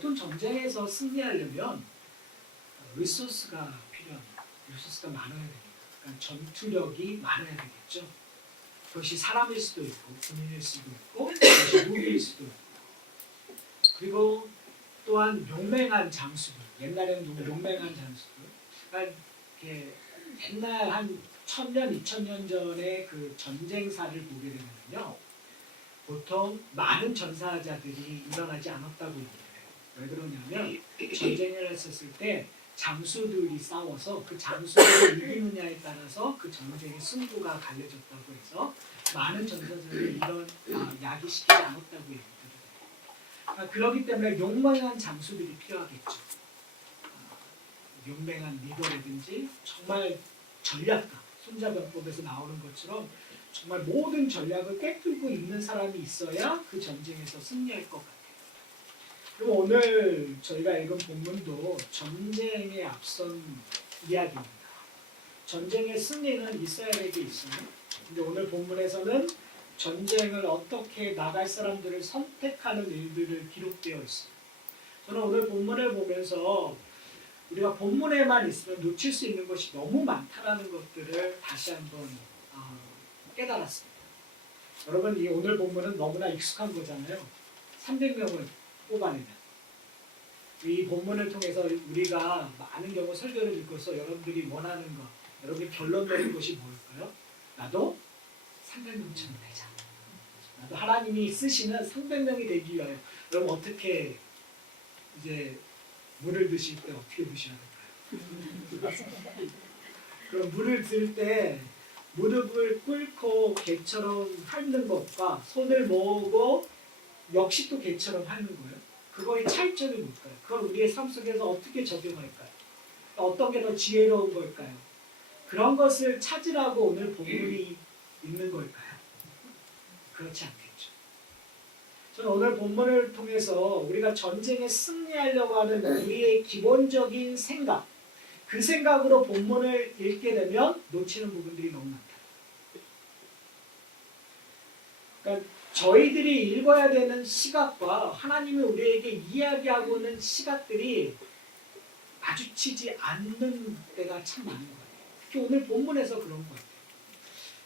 보통 전쟁에서 승리하려면 리소스가 필요합니다. 리소스가 많아야 됩니다. 그러니까 전투력이 많아야 되겠죠. 그것이 사람일 수도 있고 군인일 수도 있고 그것이 무기일 수도 있고 그리고 또한 용맹한 장수들 옛날에는 용맹한 장수들 그러니까 이렇게 옛날 한 1000년, 2000년 전에 그 전쟁사를 보게 되면요 보통 많은 전사자들이 일어나지 않았다고 얘기해요. 왜 그러냐면 전쟁을 했었을 때 장수들이 싸워서 그 장수를 이기느냐에 따라서 그 전쟁의 승부가 갈려졌다고 해서 많은 전사자들이 야기시키지 않았다고 얘기해요. 그렇기 때문에 용맹한 장수들이 필요하겠죠. 용맹한 리더라든지 정말 전략가, 손자병법에서 나오는 것처럼 정말 모든 전략을 꿰뚫고 있는 사람이 있어야 그 전쟁에서 승리할 것 같아요. 그럼 오늘 저희가 읽은 본문도 전쟁에 앞선 이야기입니다. 전쟁의 승리는 이스라엘에게 있어요. 근데 오늘 본문에서는 전쟁을 어떻게 나갈 사람들을 선택하는 일들을 기록되어 있어요. 저는 오늘 본문을 보면서 우리가 본문에만 있으면 놓칠 수 있는 것이 너무 많다는 것들을 다시 한번 깨달았습니다. 여러분 이 오늘 본문은 너무나 익숙한 거잖아요. 300명을 뽑아내면 이 본문을 통해서 우리가 많은 경우 설교를 읽어서 여러분들이 원하는 것 여러분이 결론 내린 것이 뭘까요? 나도 300명처럼 되자. 나도 하나님이 쓰시는 300명이 되기 위하여 여러분 어떻게 이제 물을 드실 때 어떻게 드셔야 될까요? 그럼 물을 들 때 무릎을 꿇고 개처럼 핥는 것과 손을 모으고 역시 또 개처럼 핥는 거예요. 그거의 차이점이 뭘까요? 그걸 우리의 삶 속에서 어떻게 적용할까요? 어떤 게 더 지혜로운 걸까요? 그런 것을 찾으라고 오늘 본문이 있는 걸까요? 그렇지 않겠죠. 저는 오늘 본문을 통해서 우리가 전쟁에 승리하려고 하는 우리의 기본적인 생각 그 생각으로 본문을 읽게 되면 놓치는 부분들이 너무 많다. 그러니까 저희들이 읽어야 되는 시각과 하나님이 우리에게 이야기하고 있는 시각들이 마주치지 않는 때가 참 많은 거예요. 특히 오늘 본문에서 그런 것 같아요.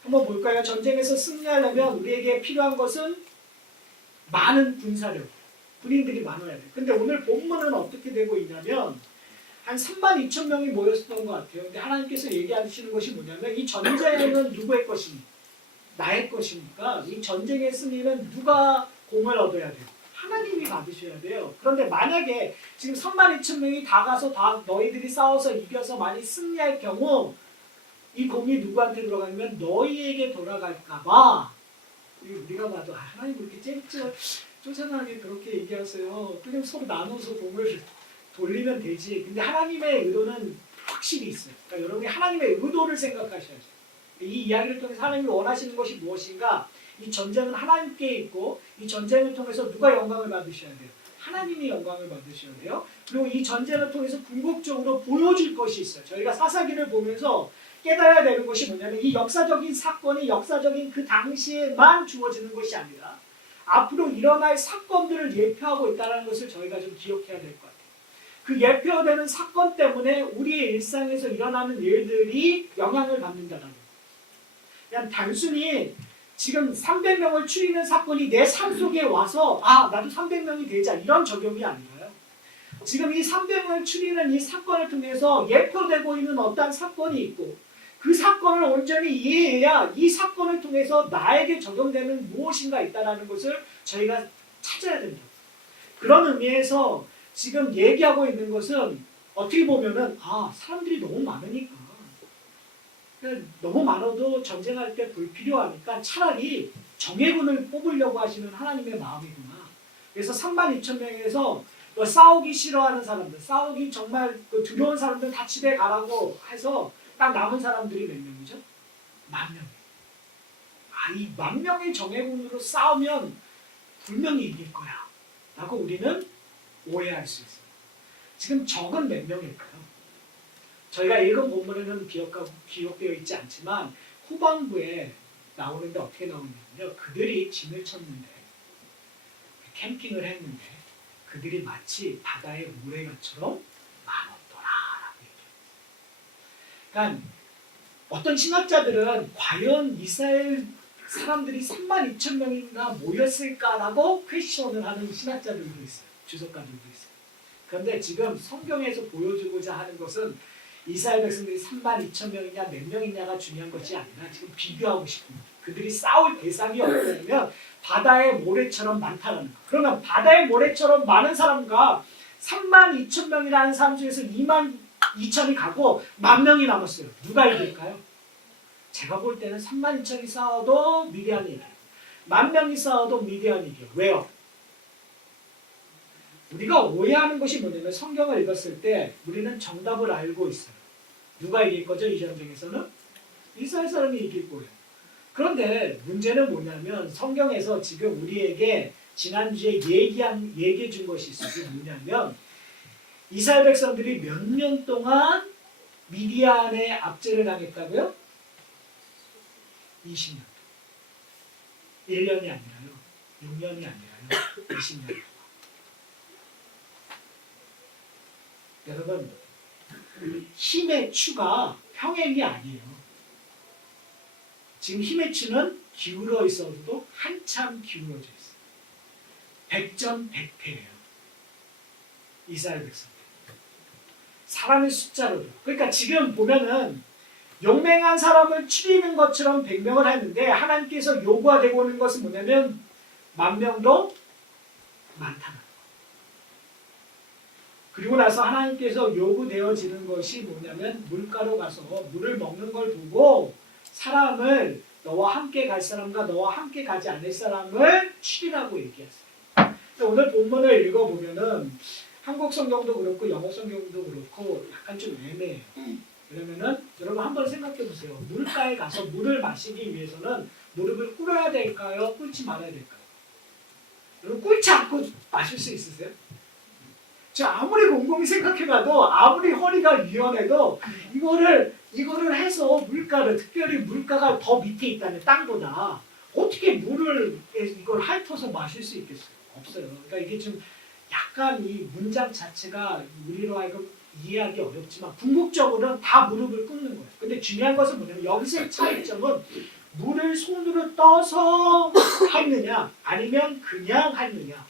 한번 볼까요? 전쟁에서 승리하려면 우리에게 필요한 것은 많은 군사력, 군인들이 많아야 돼요. 근데 오늘 본문은 어떻게 되고 있냐면 한 32,000명이 모였었던 것 같아요. 근데 하나님께서 얘기하시는 것이 뭐냐면 이 전쟁은 누구의 것입니까? 나의 것이니까 이 전쟁의 승리는 누가 공을 얻어야 돼요? 하나님이 받으셔야 돼요. 그런데 만약에 지금 32,000명이 다 가서 다 너희들이 싸워서 이겨서 많이 승리할 경우 이 공이 누구한테 돌아가면 너희에게 돌아갈까봐 우리가 봐도 하나님 그렇게 쪼잔하게 그렇게 얘기하세요. 그냥 서로 나눠서 공을 돌리면 되지. 근데 하나님의 의도는 확실히 있어요. 그러니까 여러분이 하나님의 의도를 생각하셔야죠. 이 이야기를 통해서 하나님이 원하시는 것이 무엇인가? 이 전쟁은 하나님께 있고 이 전쟁을 통해서 누가 영광을 받으셔야 돼요? 하나님이 영광을 받으셔야 돼요. 그리고 이 전쟁을 통해서 궁극적으로 보여줄 것이 있어요. 저희가 사사기를 보면서 깨달아야 되는 것이 뭐냐면 이 역사적인 사건이 역사적인 그 당시에만 주어지는 것이 아니라 앞으로 일어날 사건들을 예표하고 있다는 것을 저희가 좀 기억해야 될 것 같아요. 그 예표되는 사건 때문에 우리의 일상에서 일어나는 일들이 영향을 받는다는 거예요. 그냥 단순히 지금 300명을 추리는 사건이 내 삶 속에 와서 나도 300명이 되자 이런 적용이 아니라요. 지금 이 300명을 추리는 이 사건을 통해서 예표되고 있는 어떤 사건이 있고 그 사건을 온전히 이해해야 이 사건을 통해서 나에게 적용되는 무엇인가 있다는 것을 저희가 찾아야 된다. 그런 의미에서 지금 얘기하고 있는 것은 어떻게 보면은 사람들이 너무 많으니까 너무 많아도 전쟁할 때 불필요하니까 차라리 정예군을 뽑으려고 하시는 하나님의 마음이구나. 그래서 32,000명에서 싸우기 싫어하는 사람들, 싸우기 정말 두려운 사람들 다 집에 가라고 해서 딱 남은 사람들이 몇 명이죠? 10,000명. 이 10,000명의 정예군으로 싸우면 분명히 이길 거야 라고 우리는 오해할 수 있어요. 지금 적은 몇 명일까요? 저희가 읽은 본문에는 기록되어 있지 않지만 후반부에 나오는데 어떻게 나오냐면요. 그들이 짐을 쳤는데 캠핑을 했는데 그들이 마치 바다의 모래같처럼 많았더라라고 얘기해요. 그러니까 어떤 신학자들은 과연 이스라엘 사람들이 32,000명이나 모였을까라고 퀘스천을 하는 신학자들도 있어요. 주석가들도 있어요. 그런데 지금 성경에서 보여주고자 하는 것은 이스라엘 백성들이 32,000명이냐 몇 명이냐가 중요한 것이 아니라 지금 비교하고 싶은 거예요. 그들이 싸울 대상이 없다면 바다의 모래처럼 많다는 거. 그러면 바다의 모래처럼 많은 사람과 32,000명이라는 사람 중에서 22,000이 가고 10,000명이 남았어요. 누가 이길까요? 제가 볼 때는 32,000이 싸워도 미디안이 이겨요. 10,000명이 싸워도 미디안이 이겨요. 왜요? 우리가 오해하는 것이 뭐냐면 성경을 읽었을 때 우리는 정답을 알고 있어요. 누가 이길 거죠? 이 전쟁에서는? 이스라엘 사람이 이길 거예요. 그런데 문제는 뭐냐면 성경에서 지금 우리에게 지난주에 얘기해 준 것이 있어요. 그게 뭐냐면 이스라엘 백성들이 몇 년 동안 미디안의 압제를 당했다고요? 20년. 1년이 아니라요. 6년이 아니라요. 20년. 여러분, 힘의 추가 평행이 아니에요. 지금 힘의 추는 기울어 있어도 한참 기울어져 있어요. 백전백패예요. 이스라엘 백성들. 사람의 숫자로도. 그러니까 지금 보면은 용맹한 사람을 추리는 것처럼 100명을 했는데 하나님께서 요구되고 오는 것은 뭐냐면 10,000명도 많다는 거. 그리고 나서 하나님께서 요구되어지는 것이 뭐냐면 물가로 가서 물을 먹는 걸 보고 사람을 너와 함께 갈 사람과 너와 함께 가지 않을 사람을 추리라고 얘기했어요. 오늘 본문을 읽어보면은 한국 성경도 그렇고 영어 성경도 그렇고 약간 좀 애매해요. 왜냐면은 여러분 한번 생각해 보세요. 물가에 가서 물을 마시기 위해서는 무릎을 꿇어야 될까요? 꿇지 말아야 될까요? 여러분 꿇지 않고 마실 수 있으세요? 저 아무리 곰곰이 생각해봐도 아무리 허리가 유연해도 이거를 해서 물가를 특별히 물가가 더 밑에 있다면 땅보다 어떻게 물을 이걸 핥아서 마실 수 있겠어요? 없어요. 그러니까 이게 좀 약간 이 문장 자체가 우리로 하여금 이해하기 어렵지만 궁극적으로는 다 무릎을 꿇는 거예요. 근데 중요한 것은 뭐냐면 여기서의 차이점은 물을 손으로 떠서 핥느냐 아니면 그냥 핥느냐.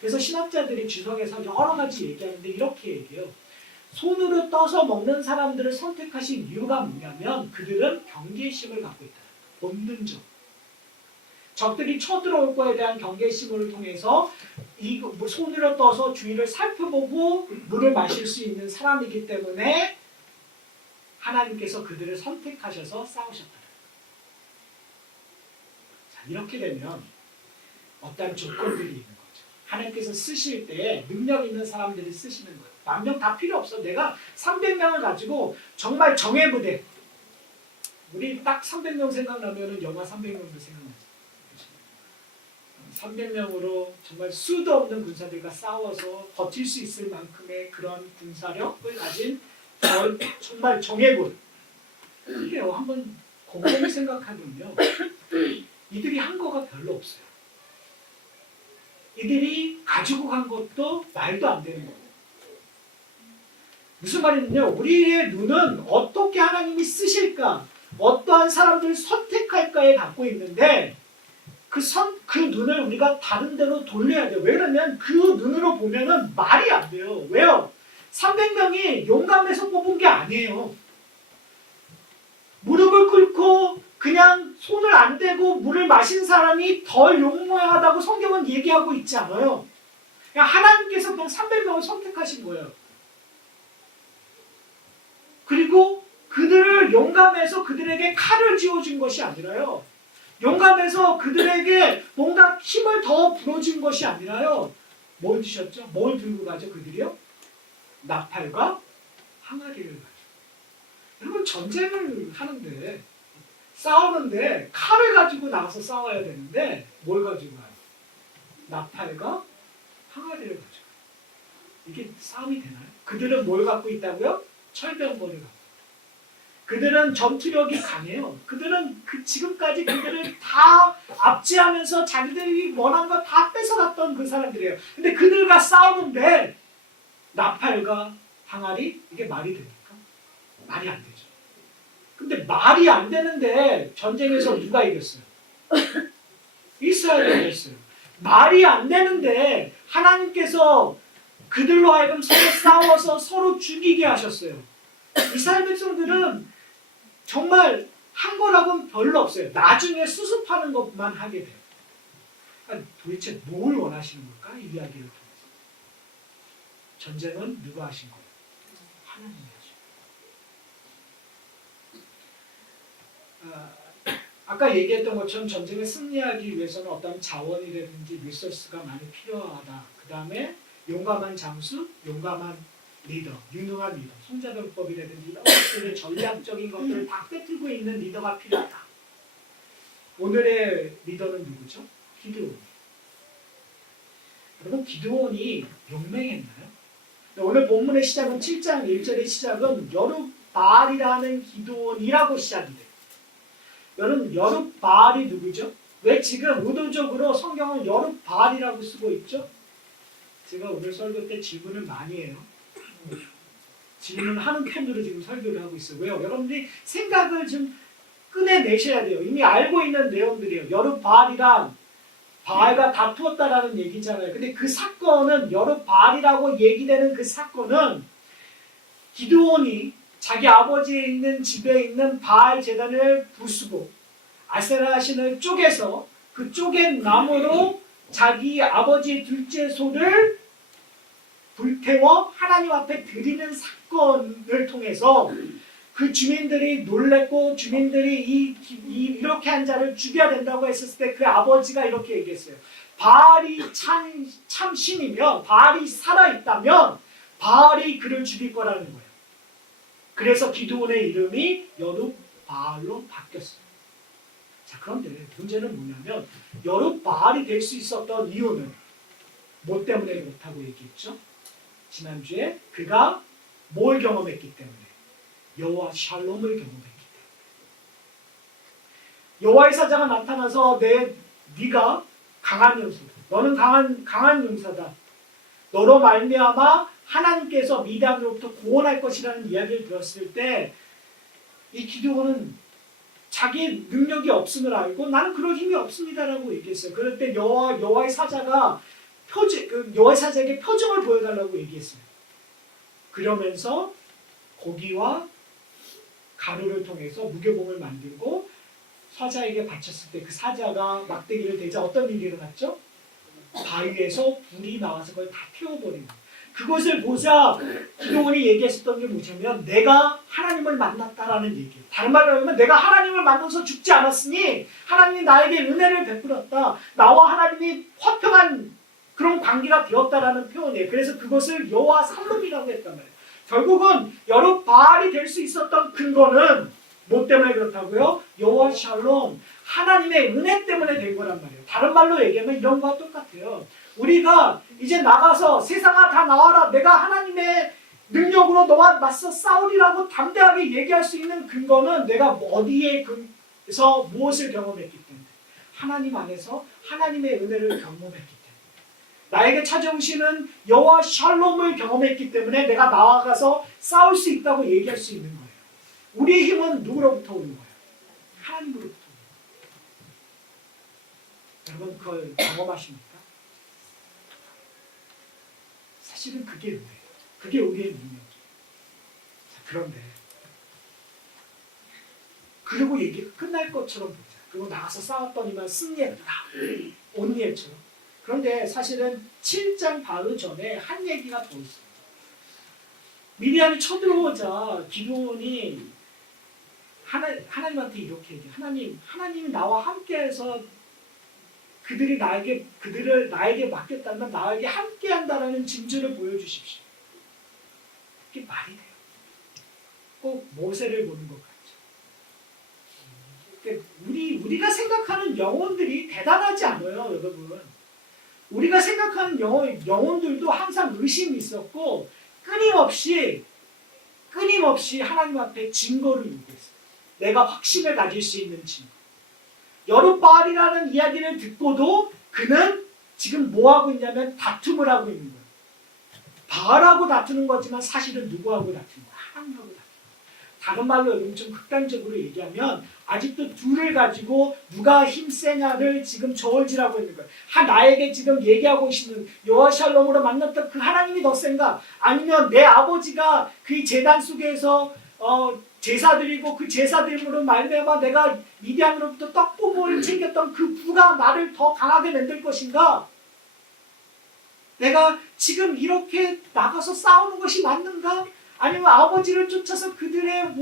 그래서 신학자들이 주석에서 여러 가지 얘기하는데 이렇게 얘기해요. 손으로 떠서 먹는 사람들을 선택하신 이유가 뭐냐면 그들은 경계심을 갖고 있다. 본능적. 적들이 쳐들어올 거에 대한 경계심을 통해서 이 손으로 떠서 주위를 살펴보고 물을 마실 수 있는 사람이기 때문에 하나님께서 그들을 선택하셔서 싸우셨다. 자, 이렇게 되면 어떤 조건들이 있는 거죠. 하나님께서 쓰실 때 능력 있는 사람들을 쓰시는 거예요. 10,000명 다 필요 없어. 내가 300명을 가지고 정말 정예부대. 우리 딱 300명 생각나면 영화 300명도 생각나죠. 300명으로 정말 수도 없는 군사들과 싸워서 버틸 수 있을 만큼의 그런 군사력을 가진 정말 정예군. 이게요, 한번 곰곰이 생각하면요. 이들이 한 거가 별로 없어요. 이들이 가지고 간 것도 말도 안 되는 거예요. 무슨 말이냐면 우리의 눈은 어떻게 하나님이 쓰실까, 어떠한 사람들을 선택할까에 갖고 있는데 그 눈을 우리가 다른 데로 돌려야 돼요. 왜냐면 그 눈으로 보면은 말이 안 돼요. 왜요? 300명이 용감해서 뽑은 게 아니에요. 무릎을 꿇고 그냥 손을 안 대고 물을 마신 사람이 덜 용감하다고 성경은 얘기하고 있지 않아요. 그냥 하나님께서 그냥 300명을 선택하신 거예요. 그리고 그들을 용감해서 그들에게 칼을 쥐어준 것이 아니라요. 용감해서 그들에게 뭔가 힘을 더 불어준 것이 아니라요. 뭘 주셨죠? 뭘 들고 가죠 그들이요? 나팔과 항아리를 가죠. 여러분 전쟁을 하는데 싸우는데 칼을 가지고 나가서 싸워야 되는데 뭘 가지고 가요? 나팔과 항아리를 가지고 가요. 이게 싸움이 되나요? 그들은 뭘 갖고 있다고요? 철병거를 갖고 있다. 그들은 전투력이 강해요. 그들은 지금까지 그들을 다 압제하면서 자기들이 원한 거 다 뺏어갔던 그 사람들이에요. 근데 그들과 싸우는데 나팔과 항아리 이게 말이 됩니까? 말이 안 되죠. 근데 말이 안 되는데 전쟁에서 누가 이겼어요? 이스라엘이 이겼어요. 말이 안 되는데 하나님께서 그들로 하여금 서로 싸워서 서로 죽이게 하셨어요. 이스라엘 백성들은 정말 한 거라고는 별로 없어요. 나중에 수습하는 것만 하게 돼요. 아니, 도대체 뭘 원하시는 걸까? 이 이야기를 통해서. 전쟁은 누가 하신 거예요? 하나님이 하신. 아까 얘기했던 것처럼 전쟁에 승리하기 위해서는 어떤 자원이라든지 리소스가 많이 필요하다. 그 다음에 용감한 장수, 용감한 리더, 유능한 리더, 손자병법이라든지 이런 것들의 전략적인 것들을 다 꿰뚫고 있는 리더가 필요하다. 오늘의 리더는 누구죠? 기드온. 여러분, 기드온이 용맹했나요? 오늘 본문의 시작은 7장 1절의 시작은 여룻바알이라는 기드온이라고 시작이 돼요. 여러분, 여룻바알이 누구죠? 왜 지금 의도적으로 성경은 여룻바알이라고 쓰고 있죠? 제가 오늘 설교 때 질문을 많이 해요. 질문하는 톤으로 지금 설교를 하고 있어요. 왜요? 여러분들이 생각을 좀 꺼내내셔야 돼요. 이미 알고 있는 내용들이에요. 여룻바알이랑 바알과 다투었다라는 얘기잖아요. 근데 그 사건은 여룻바알이라고 얘기되는 그 사건은 기드온이 자기 아버지에 있는 집에 있는 바알 제단을 부수고 아세라 신을 쪼개서 그 쪼갠 나무로 자기 아버지의 둘째 소를 불태워 하나님 앞에 드리는 사건을 통해서 그 주민들이 놀랬고 주민들이 이렇게 한 자를 죽여야 된다고 했을 때 그 아버지가 이렇게 얘기했어요. 바알이 참 신이며 바알이 살아있다면 바알이 그를 죽일 거라는 거예요. 그래서 기드온의 이름이 여룻바알로 바뀌었어요. 자, 그런데 문제는 뭐냐면 여룻바알이 될 수 있었던 이유는 뭐 때문에 그렇다고 얘기했죠? 지난주에 그가 뭘 경험했기 때문에? 여호와 샬롬을 경험했기 때문에. 여호와의 사자가 나타나서 네가 강한 용사다. 너는 강한 용사다. 너로 말미암아 하나님께서 미디안으로부터 구원할 것이라는 이야기를 들었을 때 이 기드온은 자기의 능력이 없음을 알고 나는 그럴 힘이 없습니다라고 얘기했어요. 그럴 때 여호와의 사자가 여호와의 사자에게 표정을 보여달라고 얘기했어요. 그러면서 고기와 가루를 통해서 무교봉을 만들고 사자에게 바쳤을 때 그 사자가 막대기를 대자 어떤 일이 일어났죠? 바위에서 불이 나와서 그걸 다 태워버린 거예요. 그것을 보자 기드온이 얘기했었던 게 뭐냐면 내가 하나님을 만났다라는 얘기예요. 다른 말로 하면 내가 하나님을 만나서 죽지 않았으니 하나님이 나에게 은혜를 베풀었다. 나와 하나님이 화평한 그런 관계가 되었다라는 표현이에요. 그래서 그것을 여호와 샬롬이라고 했단 말이에요. 결국은 여룻바알이 될 수 있었던 근거는 뭐 때문에 그렇다고요? 여호와 샬롬, 하나님의 은혜 때문에 된 거란 말이에요. 다른 말로 얘기하면 이런 거와 똑같아요. 우리가 이제 나가서 세상아 다 나와라. 내가 하나님의 능력으로 너와 맞서 싸우리라고 담대하게 얘기할 수 있는 근거는 내가 어디에서 무엇을 경험했기 때문에 하나님 안에서 하나님의 은혜를 경험했기 때문에 나에게 찾아오시는 여호와 샬롬을 경험했기 때문에 내가 나아가서 싸울 수 있다고 얘기할 수 있는 거예요. 우리의 힘은 누구로부터 오는 거예요? 하나님으로부터 오는 거예요. 여러분 그걸 경험하십니까? 사실은 그게 은혜예요. 그게 우리의 능력이에요. 자, 그런데 그리고 얘기가 끝날 것처럼 보자. 그리고 나가서 싸웠더니만 승리했다. 온니엘처럼. 그런데 사실은 7장 바로 전에 한 얘기가 더 있어요. 미디안이 쳐들어오자 기드온이 하나님한테 이렇게 얘기해요. 하나님이 나와 함께해서 그들을 나에게 맡겼다면 나에게 함께한다라는 징조를 보여주십시오. 그게 말이 돼요. 꼭 모세를 보는 것 같죠. 그러니까 우리가 생각하는 영혼들이 대단하지 않아요, 여러분. 우리가 생각하는 영혼들도 항상 의심이 있었고 끊임없이 끊임없이 하나님 앞에 증거를 요구했어요. 내가 확신을 가질 수 있는 증거. 여룻바알이라는 이야기를 듣고도 그는 지금 뭐하고 있냐면 다툼을 하고 있는 거예요. 바알하고 다투는 거지만 사실은 누구하고 다투는 거예요? 하나님하고 다투는 거예요. 다른 말로 여러분 좀 극단적으로 얘기하면 아직도 둘을 가지고 누가 힘세냐를 지금 저울질하고 있는 거예요. 나에게 지금 얘기하고 계시는 여호와 샬롬으로 만났던 그 하나님이 더 센가? 아니면 내 아버지가 그 제단 속에서 제사 드리고 그 제사 드림으로 말미암아 내가 미디안으로부터 떡고물을 챙겼던 그 부가 나를 더 강하게 만들 것인가? 내가 지금 이렇게 나가서 싸우는 것이 맞는가? 아니면 아버지를 쫓아서 그들의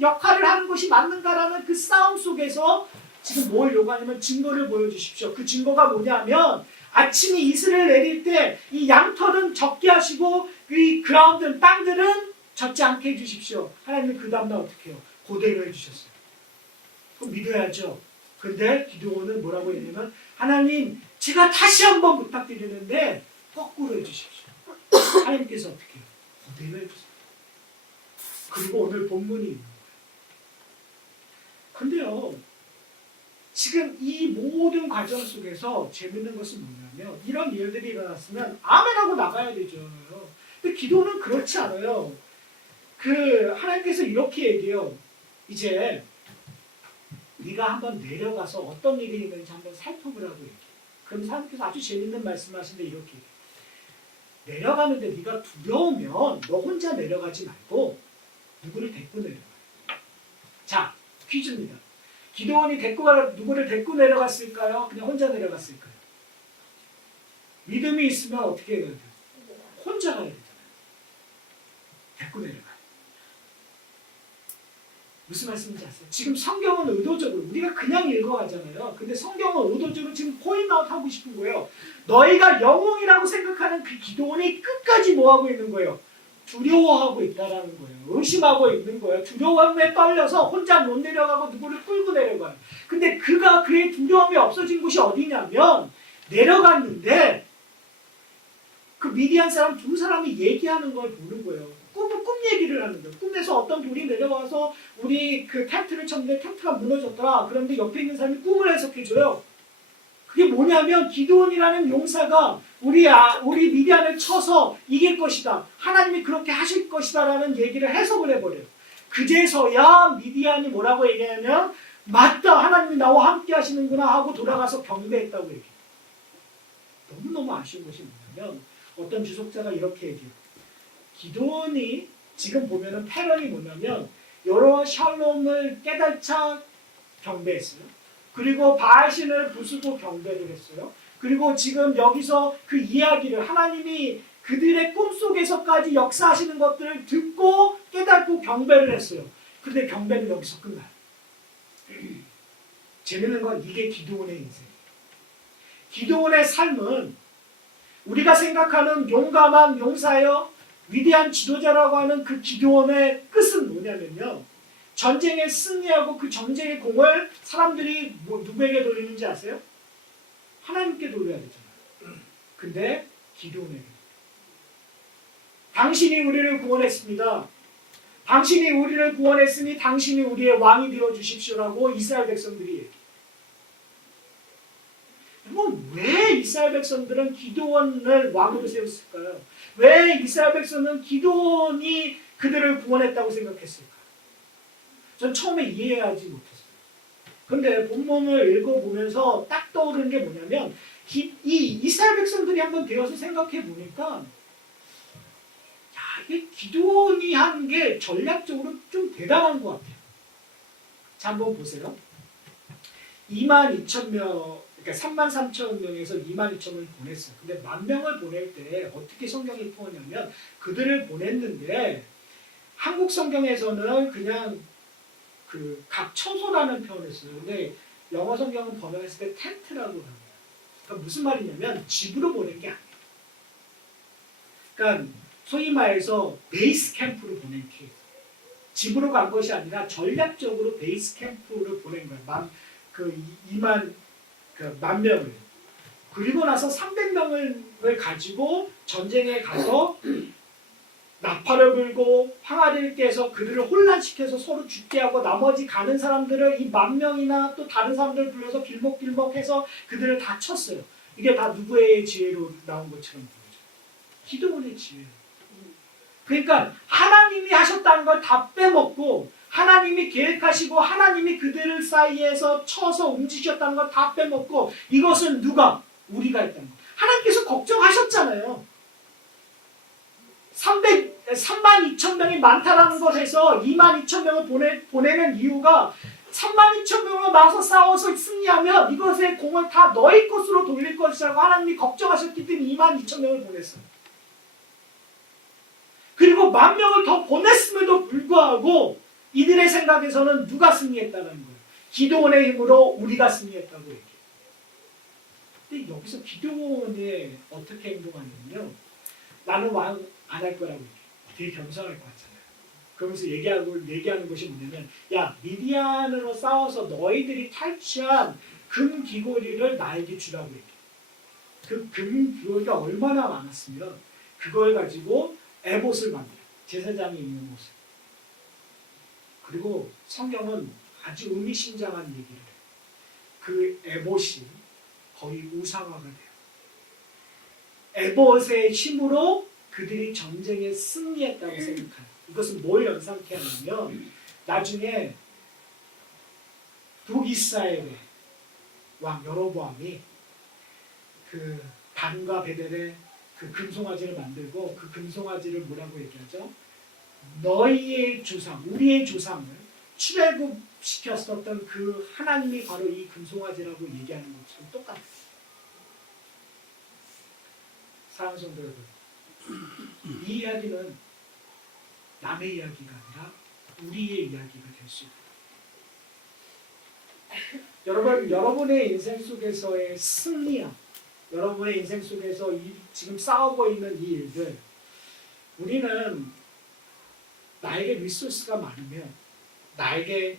역할을 하는 것이 맞는가라는 그 싸움 속에서 지금 뭘 요구하냐면 증거를 보여주십시오. 그 증거가 뭐냐면 아침에 이슬을 내릴 때 이 양털은 적게 하시고 이 그라운드 땅들은 젖지 않게 해주십시오. 하나님은 그 다음날 어떻게 해요? 그대로 해주셨어요. 그럼 믿어야죠. 근데 기드온은 뭐라고 했냐면 하나님 제가 다시 한번 부탁드리는데 거꾸로 해주십시오. 하나님께서 어떻게 해요? 그대로 해주세요. 그리고 오늘 본문이 있는 거예요. 근데요, 지금 이 모든 과정 속에서 재밌는 것은 뭐냐면 이런 일들이 일어났으면 아멘하고 나가야 되죠. 근데 기도는 그렇지 않아요. 하나님께서 이렇게 얘기해요. 이제 네가 한번 내려가서 어떤 일이 있는지 한번 살펴보라고 얘기해요. 그럼 하나님께서 아주 재밌는 말씀을 하시는데 이렇게 얘기해요. 내려가는데 네가 두려우면 너 혼자 내려가지 말고 누구를 데리고 내려가. 자, 퀴즈입니다. 기도원이 누구를 데리고 내려갔을까요? 그냥 혼자 내려갔을까요? 믿음이 있으면 어떻게 해야 돼요? 혼자 가야 되잖아요. 데리고 내려가요. 무슨 말씀인지 아세요? 지금 성경은 의도적으로 우리가 그냥 읽어가잖아요. 근데 성경은 의도적으로 지금 포인트아웃 하고 싶은 거예요. 너희가 영웅이라고 생각하는 그 기도원이 끝까지 뭐하고 있는 거예요? 두려워하고 있다라는 거예요. 의심하고 있는 거예요. 두려움에 떨려서 혼자 못 내려가고 누구를 끌고 내려가요. 근데 그의 두려움이 없어진 곳이 어디냐면 내려갔는데 그 미디안 사람 두 사람이 얘기하는 걸 보는 거예요. 꿈 얘기를 하는 거예요. 꿈에서 어떤 돌이 내려와서 우리 그 텐트를 쳤는데 텐트가 무너졌더라. 그런데 옆에 있는 사람이 꿈을 해석해줘요. 그게 뭐냐면 기드온이라는 용사가 우리 미디안을 쳐서 이길 것이다. 하나님이 그렇게 하실 것이다 라는 얘기를 해석을 해버려요. 그제서야 미디안이 뭐라고 얘기하냐면 맞다. 하나님이 나와 함께 하시는구나 하고 돌아가서 경배했다고 얘기해요. 너무너무 아쉬운 것이 뭐냐면 어떤 주석자가 이렇게 얘기해요. 기드온이 지금 보면은 패런이 뭐냐면 여러 샬롬을 깨달자 경배했어요. 그리고 바알신을 부수고 경배를 했어요. 그리고 지금 여기서 그 이야기를 하나님이 그들의 꿈속에서까지 역사하시는 것들을 듣고 깨닫고 경배를 했어요. 그런데 경배는 여기서 끝나요. 재밌는 건 이게 기드온의 인생이에요. 기드온의 삶은 우리가 생각하는 용감한 용사여 위대한 지도자라고 하는 그 기드온의 끝은 뭐냐면요. 전쟁에 승리하고 그 전쟁의 공을 사람들이 누구에게 돌리는지 아세요? 하나님께 돌려야 되잖아요. 근데 기드온에게. 당신이 우리를 구원했습니다. 당신이 우리를 구원했으니 당신이 우리의 왕이 되어 주십시오라고 이스라엘 백성들이 얘기해요. 여러분, 왜 이스라엘 백성들은 기드온을 왕으로 세웠을까요? 왜 이스라엘 백성은 기드온이 그들을 구원했다고 생각했을까? 전 처음에 이해하지 못했어요. 그런데 본문을 읽어보면서 딱 떠오르는 게 뭐냐면 이 이스라엘 백성들이 한번 되어서 생각해 보니까 이게 기드온이 한 게 전략적으로 좀 대단한 것 같아요. 자, 한번 보세요. 22,000명, 그러니까 33,000명에서 22,000명을 보냈어요. 근데 10,000명을 보낼 때 어떻게 성경이 표현하냐면 그들을 보냈는데 한국 성경에서는 그냥 각 처소라는 표현을 써요. 근데 영어 성경은 번역했을 때 텐트라고 합니다. 그러니까 무슨 말이냐면 집으로 보낸 게 아니에요. 그러니까 소위 말해서 베이스 캠프로 보낸 케이스. 집으로 간 것이 아니라 전략적으로 베이스 캠프로 보낸 거예요. 10,000명을. 그리고 나서 300명을 가지고 전쟁에 가서 나팔을 불고 항아리를 깨서 그들을 혼란시켜서 서로 죽게 하고 나머지 가는 사람들을 이 10,000명이나 또 다른 사람들을 불러서 길목길목해서 그들을 다 쳤어요. 이게 다 누구의 지혜로 나온 것처럼 보이죠. 기드온의 지혜로. 그러니까 하나님이 하셨다는 걸 다 빼먹고 하나님이 계획하시고 하나님이 그들 사이에서 쳐서 움직였다는 걸 다 빼먹고 이것은 누가? 우리가 했다는 거. 하나님께서 걱정하셨잖아요. 32,000명이 많다라는 것에서 22,000명을 보내는 이유가 32,000명으로 나서 싸워서 승리하면 이것의 공을 다 너희 것으로 돌릴 것이라고 하나님이 걱정하셨기 때문에 22,000명을 보냈어요. 그리고 10,000명을 더 보냈음에도 불구하고 이들의 생각에서는 누가 승리했다는 거예요. 기드온의 힘으로 우리가 승리했다고 얘기해요. 근데 여기서 기드온이 어떻게 행동하냐면요. 나는 왕 안 할 거라고 얘기해요. 되게 겸손할 것 같잖아요. 그러면서 얘기하는 것이 뭐냐면 야 미디안으로 싸워서 너희들이 탈취한 금 귀고리를 나에게 주라고 얘기해요. 그 금 귀고리가 얼마나 많았으면 그걸 가지고 에봇을 만들어요. 제사장이 입는 옷을. 그리고 성경은 아주 의미심장한 얘기를 해요. 그 에봇이 거의 우상화가 돼요. 에봇의 힘으로 그들이 전쟁에 승리했다고 생각해요. 이것은 뭘 연상케 하냐면 나중에 북이스라엘의 왕 여로보암이 그 단과 베델의 그 금송아지를 만들고 그 금송아지를 뭐라고 얘기하죠? 너희의 조상, 우리의 조상을 출애굽시켰었던 그 하나님이 바로 이 금송아지라고 얘기하는 것처럼 똑같아요. 사랑하는 성도 여러분, 이 이야기는 남의 이야기가 아니라 우리의 이야기가 될 수 있다. 여러분의 인생 속에서의 승리야, 여러분의 인생 속에서 지금 싸우고 있는 이 일들, 우리는 나에게 리소스가 많으면, 나에게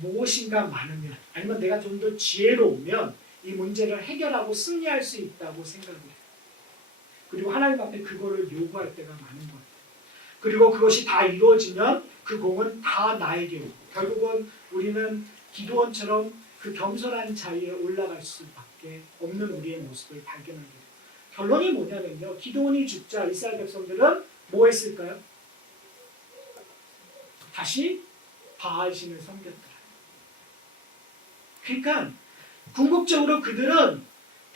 무엇인가 많으면, 아니면 내가 좀 더 지혜로우면 이 문제를 해결하고 승리할 수 있다고 생각을 해요. 그리고 하나님 앞에 그거를 요구할 때가 많은 것 같아요. 그리고 그것이 다 이루어지면 그 공은 다 나에게 오고 결국은 우리는 기드온처럼 그 겸손한 자리에 올라갈 수밖에 없는 우리의 모습을 발견하게 돼요. 결론이 뭐냐면요. 기드온이 죽자 이스라엘 백성들은 뭐 했을까요? 다시 바알신을 섬겼더라. 그러니까 궁극적으로 그들은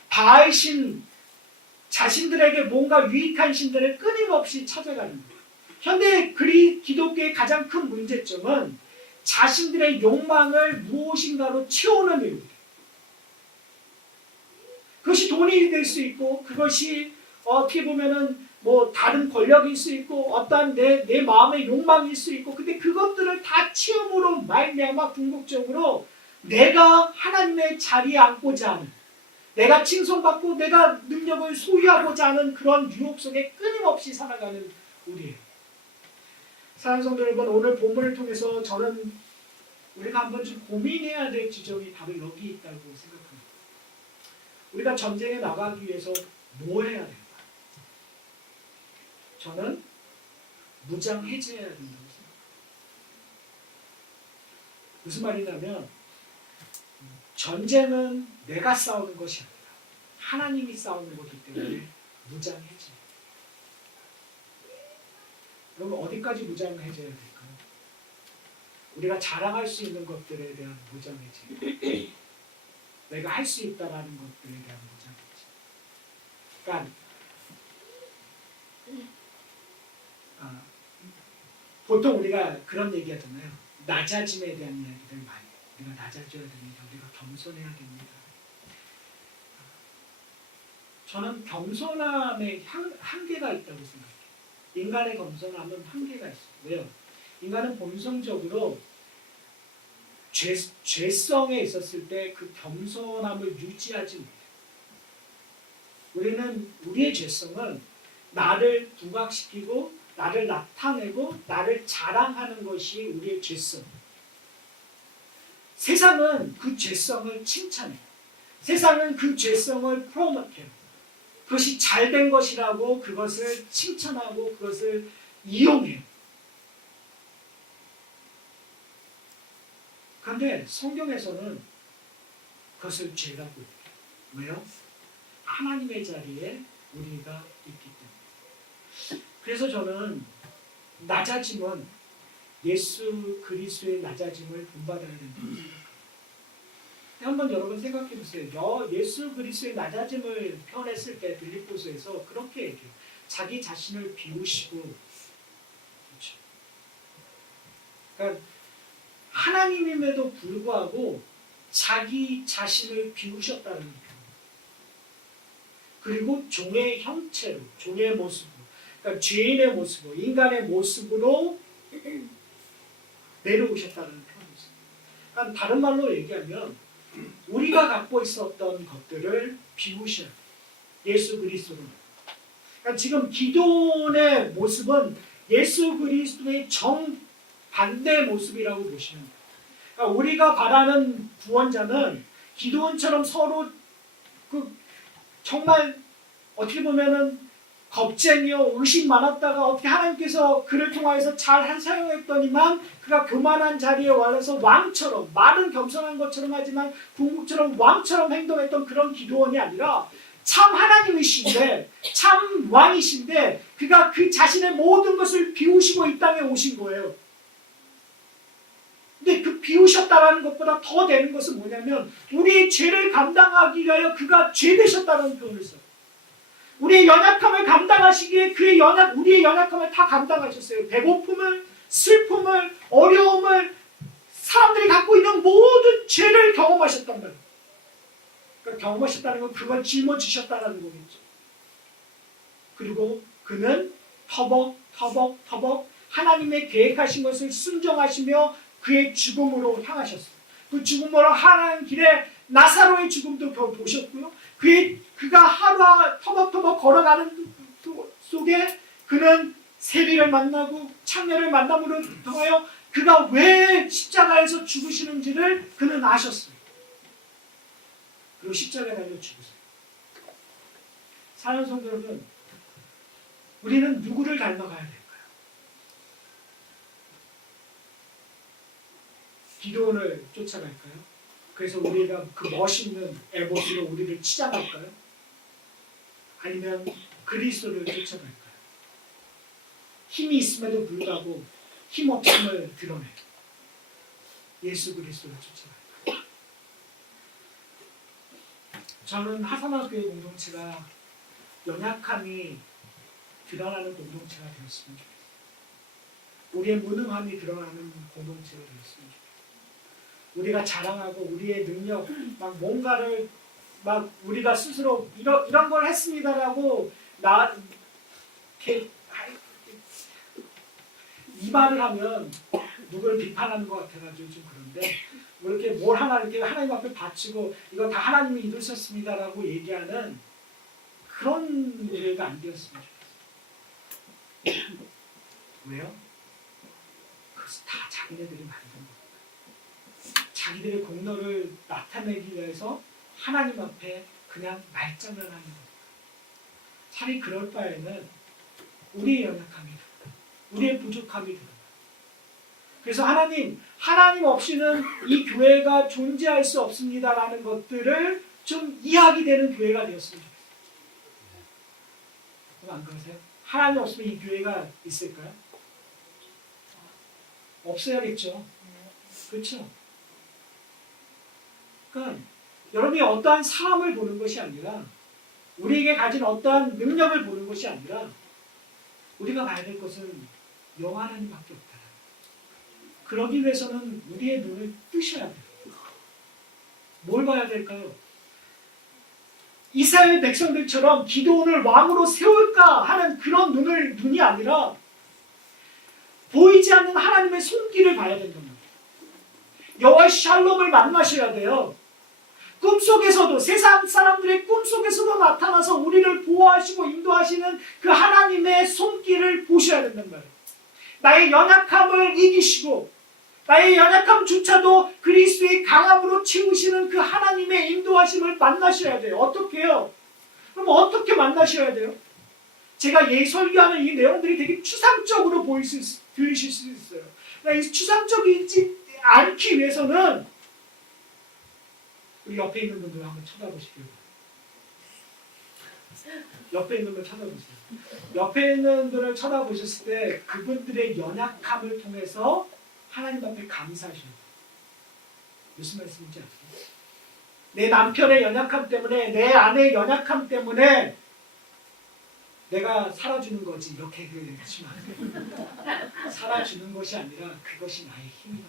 바알신 자신들에게 뭔가 유익한 신들을 끊임없이 찾아가는 거예요. 현대 기독교의 가장 큰 문제점은 자신들의 욕망을 무엇인가로 채우는 일이에요. 그것이 돈이 될 수 있고 그것이 어떻게 보면은 뭐 다른 권력일 수 있고 어떠한 내 마음의 욕망일 수 있고 근데 그것들을 다 채움으로 말미암아 궁극적으로 내가 하나님의 자리에 앉고자 하는 내가 칭송받고 내가 능력을 소유하고자 하는 그런 유혹 속에 끊임없이 살아가는 우리예요. 사랑하는 성도 여러분, 오늘 본문을 통해서 저는 우리가 한번 좀 고민해야 될 지점이 바로 여기 있다고 생각합니다. 우리가 전쟁에 나가기 위해서 뭐 해야 될까? 저는 무장 해제해야 된다고 생각합니다. 무슨 말이냐면 전쟁은 내가 싸우는 것이 아니라 하나님이 싸우는 것이기 때문에 무장 해제. 그러면 어디까지 무장 해제해야 될까요? 우리가 자랑할 수 있는 것들에 대한 무장 해제. 내가 할 수 있다라는 것들에 대한 무장 해제. 그러니까 보통 우리가 그런 얘기하잖아요. 낮아짐에 대한 이야기를 많이 해요. 우리가 낮아져야 됩니다. 우리가 겸손해야 됩니다. 저는 겸손함에 한계가 있다고 생각해요. 인간의 겸손함은 한계가 있어요. 왜요? 인간은 본성적으로 죄성에 있었을 때 그 겸손함을 유지하지 못해요. 우리는 우리의 죄성은 나를 부각시키고 나를 나타내고 나를 자랑하는 것이 우리의 죄성. 세상은 그 죄성을 칭찬해요. 세상은 그 죄성을 프로모트해요. 그것이 잘된 것이라고 그것을 칭찬하고 그것을 이용해요. 그런데 성경에서는 그것을 죄라고 얘기해요. 왜요? 하나님의 자리에 우리가 있기 때문에. 그래서 저는 낮아짐은 예수 그리스도의 낮아짐을 본받아야 된다고 생각합니다. 한번 여러분 생각해 보세요. 예수 그리스도의 낮아짐을 표현했을 때 빌립보서에서 그렇게 얘기해요. 자기 자신을 비우시고, 그렇죠. 그러니까 하나님임에도 불구하고 자기 자신을 비우셨다는 거예요. 그리고 종의 형체로, 종의 모습으로, 그러니까 죄인의 모습으로, 인간의 모습으로 내려오셨다는 표현이죠. 그러니까 다른 말로 얘기하면 우리가 갖고 있었던 것들을 비우셔요. 예수 그리스도로. 그러니까 지금 기도원의 모습은 예수 그리스도의 정반대 모습이라고 보시면 돼요. 그러니까 우리가 바라는 구원자는 기도원처럼 서로 정말 어떻게 보면은 겁쟁이요 의심 많았다가 어떻게 하나님께서 그를 통하여서 잘 사용했더니만 그가 교만한 자리에 와서 왕처럼, 말은 겸손한 것처럼 하지만 궁극처럼 왕처럼 행동했던 그런 기도원이 아니라 참 하나님이신데, 참 왕이신데 그가 그 자신의 모든 것을 비우시고 이 땅에 오신 거예요. 근데 그 비우셨다라는 것보다 더 되는 것은 뭐냐면 우리의 죄를 감당하기 위하여 그가 죄 되셨다는 표현을 써요. 우리의 연약함을 감당하시기에 우리의 연약함을 다 감당하셨어요. 배고픔을, 슬픔을, 어려움을, 사람들이 갖고 있는 모든 죄를 경험하셨단 말이에요. 그러니까 경험하셨다는 건 그걸 짊어지셨다는 거겠죠. 그리고 그는 터벅 하나님의 계획하신 것을 순종하시며 그의 죽음으로 향하셨어요. 그 죽음으로 향하는 길에 나사로의 죽음도 보셨고요. 그가 하루하 터벅터벅 걸어가는 속에 그는 세리를 만나고 창녀를 만남으로 통하여 그가 왜 십자가에서 죽으시는지를 그는 아셨어요. 그리고 십자가에 달려 죽으세요. 사랑하는 성도 여러분, 우리는 누구를 닮아가야 될까요? 기도원을 쫓아갈까요? 그래서 우리가 그 멋있는 에봇으로 우리를 치장할까요? 아니면 그리스도를 쫓아갈까요? 힘이 있음에도 불구하고 힘 없음을 드러내요. 예수 그리스도를 쫓아갈까요? 저는 하사마 교회 공동체가 연약함이 드러나는 공동체가 되었으면 좋겠어요. 우리의 무능함이 드러나는 공동체가 되었으면 좋겠어요. 우리가 자랑하고 우리의 능력, 막 뭔가를 막 우리가 스스로 이런 걸 했습니다라고 이렇게 이 말을 하면 누구를 비판하는 것 같아가지고 좀 그런데 뭐 이렇게 뭘 하나 이렇게 하나님 앞에 바치고 이거 다 하나님이 이루셨습니다라고 얘기하는 그런 예가 안 되었으면 좋겠어요. 왜요? 그것은 다 자기네들이 만든 거예요. 자기들의 공로를 나타내기 위해서 하나님 앞에 그냥 말장난하는 겁니다. 차라리 그럴 바에는 우리의 연약함이 드러나, 우리의 부족함이 드러나. 그래서 하나님 없이는 이 교회가 존재할 수 없습니다라는 것들을 좀 이해하게 되는 교회가 되었으면 좋겠어요. 안 그러세요? 하나님 없으면 이 교회가 있을까요? 없어야겠죠. 그렇죠? 그러니까 여러분이 어떠한 사람을 보는 것이 아니라 우리에게 가진 어떠한 능력을 보는 것이 아니라 우리가 봐야 될 것은 여호와 하나님밖에 없다. 그러기 위해서는 우리의 눈을 뜨셔야 돼요. 뭘 봐야 될까요? 이스라엘 백성들처럼 기드온을 왕으로 세울까 하는 그런 눈이 아니라 보이지 않는 하나님의 손길을 봐야 된단 말이에요. 여호와의 샬롬을 만나셔야 돼요. 꿈속에서도 세상 사람들의 꿈속에서도 나타나서 우리를 보호하시고 인도하시는 그 하나님의 손길을 보셔야 된단 말이에요. 나의 연약함을 이기시고 나의 연약함조차도 그리스도의 강함으로 채우시는 그 하나님의 인도하심을 만나셔야 돼요. 어떻게 해요? 그럼 어떻게 만나셔야 돼요? 제가 설교하는 이 내용들이 되게 추상적으로 들리실 수 있어요. 그러니까 이 추상적이지 않기 위해서는 우리 옆에 있는 분들 한번 쳐다보시길 바랍니다. 옆에 있는 분들 쳐다보세요. 옆에 있는 분을 쳐다보셨을 때 그분들의 연약함을 통해서 하나님 앞에 감사하셔야 돼요. 무슨 말씀인지 아세요? 내 남편의 연약함 때문에, 내 아내의 연약함 때문에 내가 살아주는 거지, 이렇게 하시면 안 돼요. 살아주는 것이 아니라 그것이 나의 힘이다.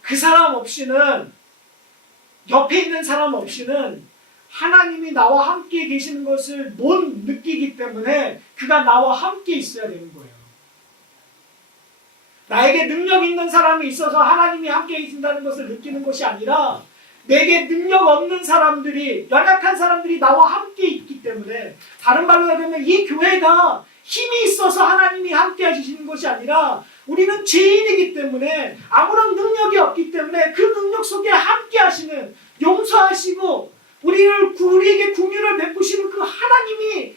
그 사람 없이는, 옆에 있는 사람 없이는 하나님이 나와 함께 계시는 것을 못 느끼기 때문에 그가 나와 함께 있어야 되는 거예요. 나에게 능력 있는 사람이 있어서 하나님이 함께 계신다는 것을 느끼는 것이 아니라 내게 능력 없는 사람들이, 연약한 사람들이 나와 함께 있기 때문에, 다른 말로 하면 이 교회가 힘이 있어서 하나님이 함께 하시는 것이 아니라 우리는 죄인이기 때문에, 아무런 능력이 없기 때문에 그 능력 속에 함께 하시는, 용서하시고 우리에게 긍휼을 베푸시는 그 하나님이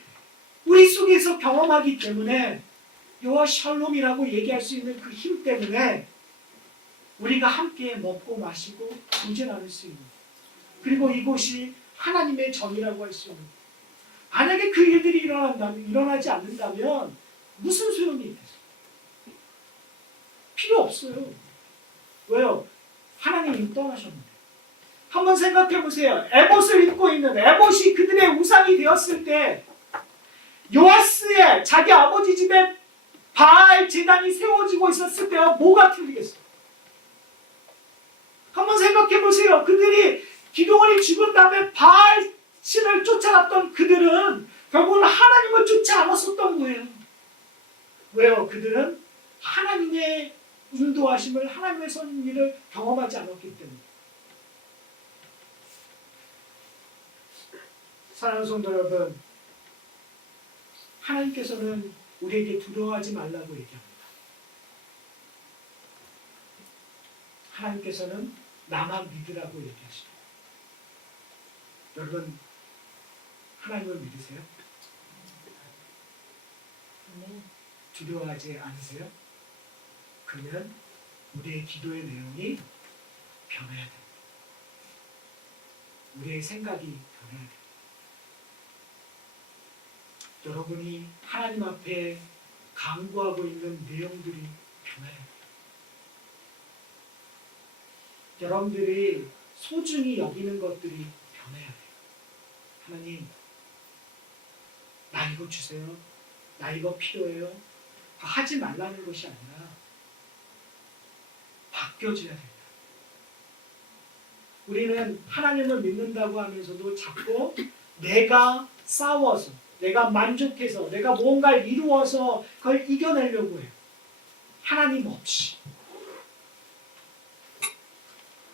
우리 속에서 경험하기 때문에, 여호와 샬롬이라고 얘기할 수 있는 그 힘 때문에 우리가 함께 먹고 마시고 교제 나눌 수 있는, 그리고 이곳이 하나님의 전이라고 할 수 있는, 만약에 그 일들이 일어나지 않는다면 무슨 소용이 있겠어요? 필요 없어요. 왜요? 하나님이 떠나셨는데. 한번 생각해 보세요. 에봇을 입고 있는, 에봇이 그들의 우상이 되었을 때, 요아스의 자기 아버지 집에 바알 제단이 세워지고 있었을 때 뭐가 틀리겠어요? 한번 생각해 보세요. 그들이 기드온이 죽은 다음에 바알 신을 쫓아갔던 그들은 결국은 하나님을 쫓지 않았었던 거예요. 왜요? 그들은 하나님의 인도하심을, 하나님의 섭리를 경험하지 않았기 때문에. 사랑하는 성도 여러분, 하나님께서는 우리에게 두려워하지 말라고 얘기합니다. 하나님께서는 나만 믿으라고 얘기하십니다. 여러분, 하나님을 믿으세요? 두려워하지 않으세요? 그러면 우리의 기도의 내용이 변해야 됩니다. 우리의 생각이 변해야 됩니다. 여러분이 하나님 앞에 간구하고 있는 내용들이 변해야 돼요. 여러분들이 소중히 여기는 것들이 변해야 돼요. 하나님, 나 이거 주세요. 나 이거 필요해요. 하지 말라는 것이 아니라 바뀌어져야 됩니다. 우리는 하나님을 믿는다고 하면서도 자꾸 내가 싸워서, 내가 만족해서, 내가 뭔가를 이루어서 그걸 이겨내려고 해요. 하나님 없이.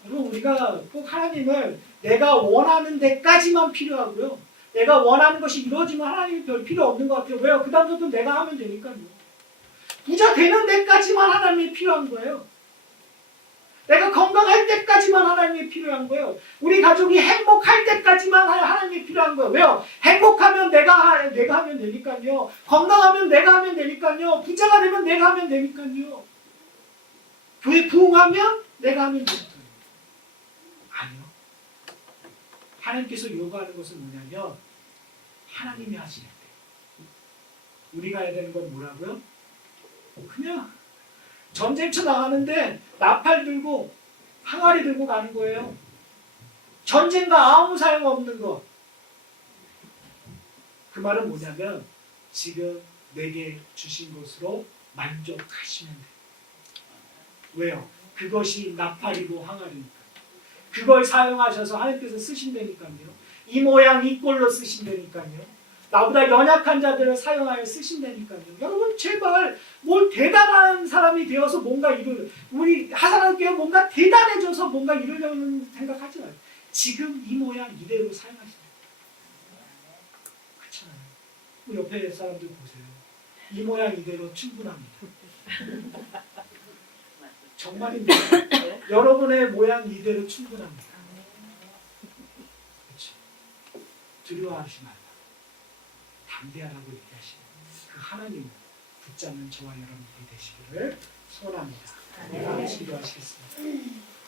여러분, 우리가 꼭 하나님을 내가 원하는 데까지만 필요하고요. 내가 원하는 것이 이루어지면 하나님이 별 필요 없는 것 같아요. 왜요? 그 다음부터 내가 하면 되니까요. 부자 되는 데까지만 하나님이 필요한 거예요. 내가 건강할 때까지만 하나님이 필요한 거예요. 우리 가족이 행복할 때까지만 하나님이 필요한 거예요. 왜요? 행복하면 내가 하면 되니까요. 건강하면 내가 하면 되니까요. 부자가 되면 내가 하면 되니까요. 교회 부흥하면 내가 하면 되니까요. 아니요. 하나님께서 요구하는 것은 뭐냐면 하나님이 하시는 때 우리가 해야 되는 건 뭐라고요? 그냥 전쟁터 나가는데 나팔 들고 항아리 들고 가는 거예요. 전쟁과 아무 사용 없는 거. 그 말은 뭐냐면 지금 내게 주신 것으로 만족하시면 돼요. 왜요? 그것이 나팔이고 항아리니까. 그걸 사용하셔서 하나님께서 쓰신다니까요. 이 모양 이 꼴로 쓰신다니까요. 나보다 연약한 자들을 사용하여 쓰신다니까요. 여러분, 제발 뭘 대단한 사람이 되어서 뭔가 우리 하사람께 뭔가 대단해져서 뭔가 이루려는 생각하지 마요. 지금 이 모양 이대로 사용하시면 그렇잖아요. 우리 옆에 사람들 보세요. 이 모양 이대로 충분합니다. 정말입니다. 여러분의 모양 이대로 충분합니다. 그렇죠. 두려워하지 말라. 담대하라고 얘기하시는 그 하나님을 붙잡는 저와 여러분들이 되시기를 소원합니다. 네, 기도하시겠습니다.